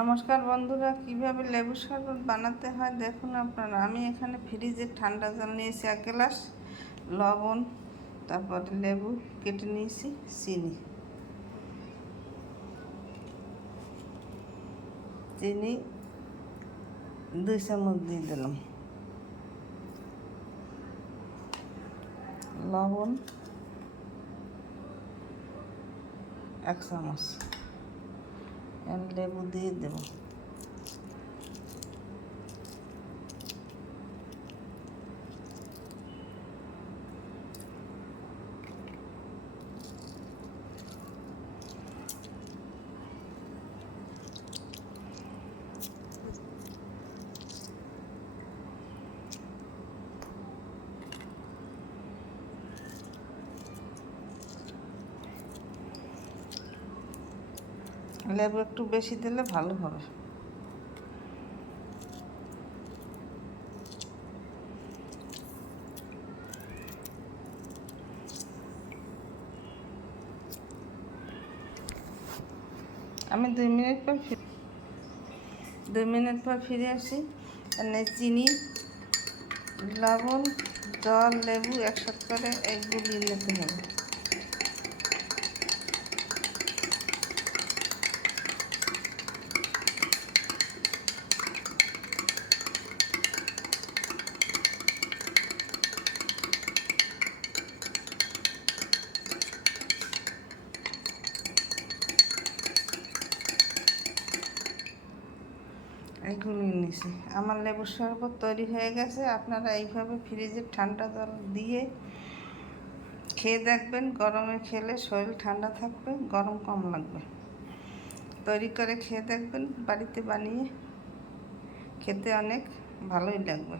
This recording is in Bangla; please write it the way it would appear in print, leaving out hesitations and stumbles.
নমস্কার বন্ধুরা, কিভাবে লেবু শরবত বানাতে হয় দেখুন আপনারা। আমি এখানে ফ্রিজে ঠান্ডা জল নিয়েছি 1 গ্লাস, লবণ, তারপরে লেবু কেটে নিয়েছি, চিনি 2 চামচ দিয়ে দিলাম, লবণ 1 চামচ, লেবু দিয়ে দেব। লেবু একটু বেশি দিলে ভালো হবে। আমি 2 মিনিট পর ফিরে আসি। এখানে চিনি, লবণ, জল, লেবু একসাথে করে গুলিয়ে নিতে হবে। এইগুলো নিয়েছি। আমার লেবুর শরবত তৈরি হয়ে গেছে। আপনারা এইভাবে ফ্রিজে ঠান্ডা জল দিয়ে খেয়ে দেখবেন। গরমে খেলে শরীর ঠান্ডা থাকবে, গরম কম লাগবে। তৈরি করে খেয়ে দেখবেন, বাড়িতে বানিয়ে খেতে অনেক ভালোই লাগবে।